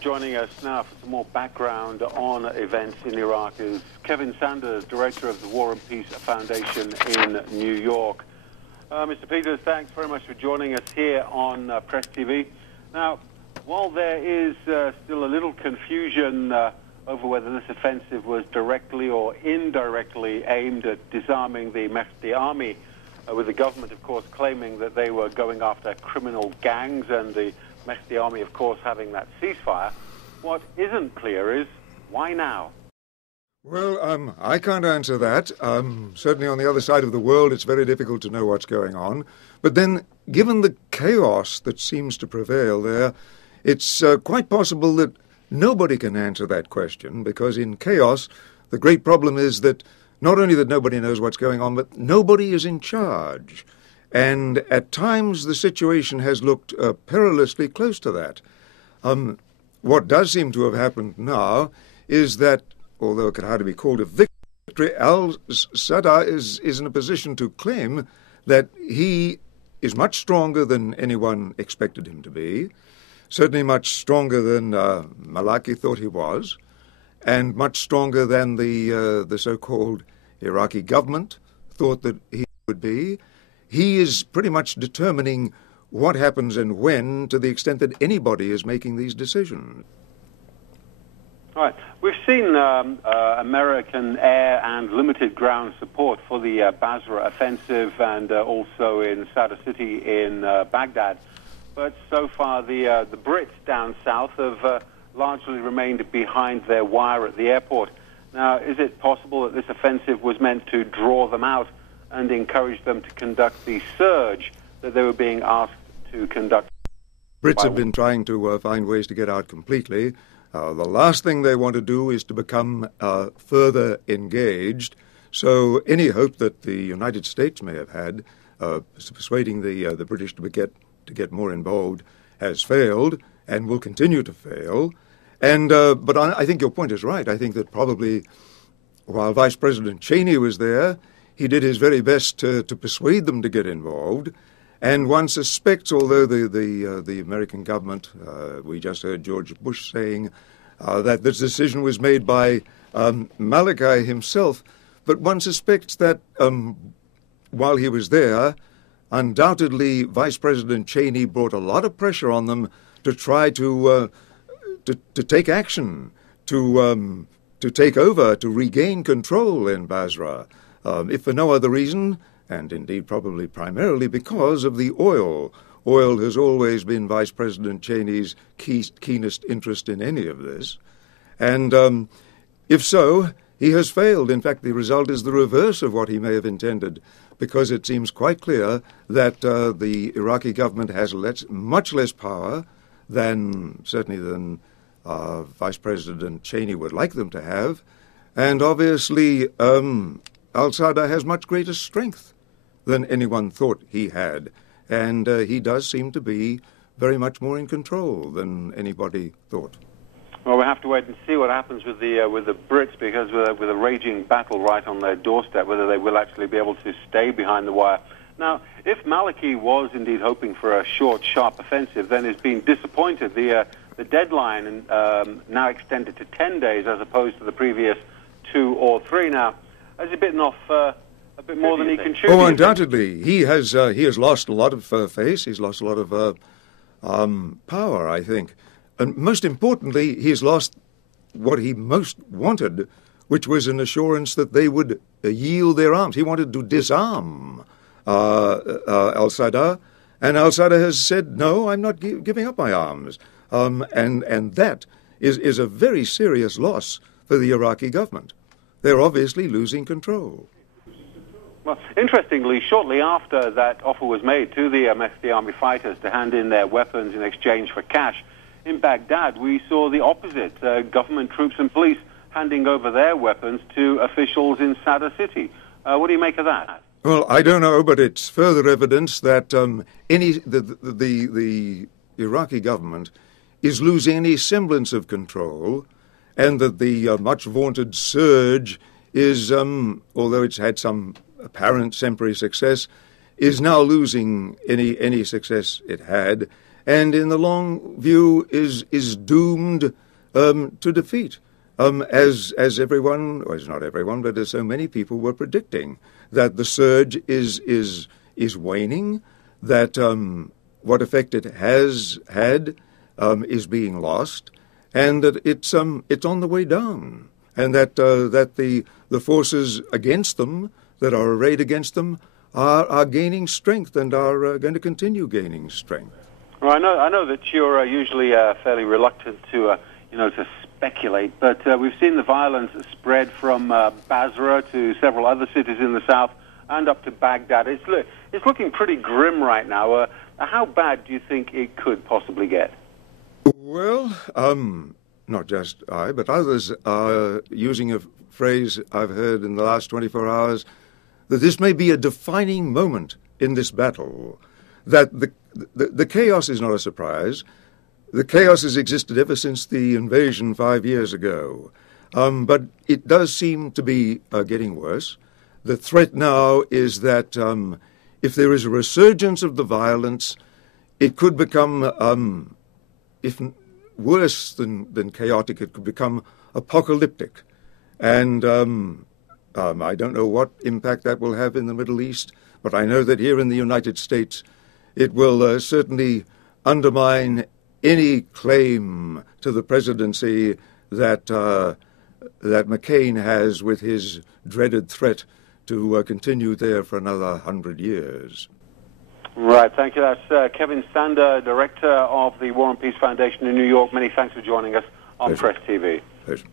Joining us now for some more background on events in Iraq is Kevin Sanders, Director of the War and Peace Foundation in New York. Mr. Peters, thanks very much for joining us here on Press TV. Now, while there is still a little confusion over whether this offensive was directly or indirectly aimed at disarming the Mahdi army, with the government, of course, claiming that they were going after criminal gangs and the Mahdi army, of course, having that ceasefire. What isn't clear is why now? Well, I can't answer that. Certainly on the other side of the world, it's very difficult to know what's going on. But then, given the chaos that seems to prevail there, it's quite possible that nobody can answer that question, because in chaos, the great problem is that not only that nobody knows what's going on, but nobody is in charge. And at times, the situation has looked perilously close to that. What does seem to have happened now is that, although it could hardly be called a victory, al-Sadr is in a position to claim that he is much stronger than anyone expected him to be, certainly much stronger than Maliki thought he was, and much stronger than the so-called Iraqi government thought that he would be. He is pretty much determining what happens and when, to the extent that anybody is making these decisions. All right. We've seen American air and limited ground support for the Basra offensive and also in Sadr city in Baghdad. But so far, the Brits down south have largely remained behind their wire at the airport. Now, is it possible that this offensive was meant to draw them out and encourage them to conduct the surge that they were being asked to conduct? Brits have been trying to find ways to get out completely. The last thing they want to do is to become further engaged. So any hope that the United States may have had persuading the British to get more involved has failed and will continue to fail. And but I think your point is right. I think that probably while Vice President Cheney was there, he did his very best to persuade them to get involved. And one suspects, although the American government, we just heard George Bush saying that this decision was made by Maliki himself, but one suspects that while he was there, undoubtedly Vice President Cheney brought a lot of pressure on them to try to take action, to take over, to regain control in Basra. If for no other reason, and indeed probably primarily because of the oil. Oil has always been Vice President Cheney's keenest interest in any of this. And if so, he has failed. In fact, the result is the reverse of what he may have intended, because it seems quite clear that the Iraqi government has much less power certainly than Vice President Cheney would like them to have. And obviously, al-Sadr has much greater strength than anyone thought he had, and he does seem to be very much more in control than anybody thought. Well, we have to wait and see what happens with the Brits, because with a raging battle right on their doorstep, whether they will actually be able to stay behind the wire. Now, if Maliki was indeed hoping for a short, sharp offensive, then he's been disappointed. The deadline now extended to 10 days as opposed to the previous 2 or 3. Now, has he bitten off a bit more than he can chew? Oh, undoubtedly. He has lost a lot of face. He's lost a lot of power, I think. And most importantly, he's lost what he most wanted, which was an assurance that they would yield their arms. He wanted to disarm al-Sadr, and al-Sadr has said, no, I'm not giving up my arms. And that is a very serious loss for the Iraqi government. They're obviously losing control. Well, interestingly, shortly after that offer was made to the Mahdi army fighters to hand in their weapons in exchange for cash, in Baghdad we saw the opposite, government troops and police handing over their weapons to officials in Sadr city. What do you make of that? Well, I don't know, but it's further evidence that the Iraqi government is losing any semblance of control, and that the much-vaunted surge is, although it's had some apparent temporary success, is now losing any success it had. and in the long view is doomed to defeat, as everyone, or not everyone, but as so many people were predicting, that the surge is waning, that what effect it has had is being lost, and that it's on the way down, and that the forces against them, that are arrayed against them, are gaining strength and are going to continue gaining strength. Well, I know that you're usually fairly reluctant to speculate, but we've seen the violence spread from Basra to several other cities in the south and up to Baghdad. It's looking pretty grim right now. How bad do you think it could possibly get? Well, not just I, but others are using a phrase I've heard in the last 24 hours, that this may be a defining moment in this battle, that the chaos is not a surprise. The chaos has existed ever since the invasion 5 years ago, but it does seem to be getting worse. The threat now is that if there is a resurgence of the violence, it could become, if worse than chaotic, it could become apocalyptic. And I don't know what impact that will have in the Middle East, but I know that here in the United States, it will certainly undermine any claim to the presidency that McCain has with his dreaded threat to continue there for another 100 years. Right, thank you. That's Kevin Sander, Director of the War and Peace Foundation in New York. Many thanks for joining us on Pleasure. Press TV. Pleasure.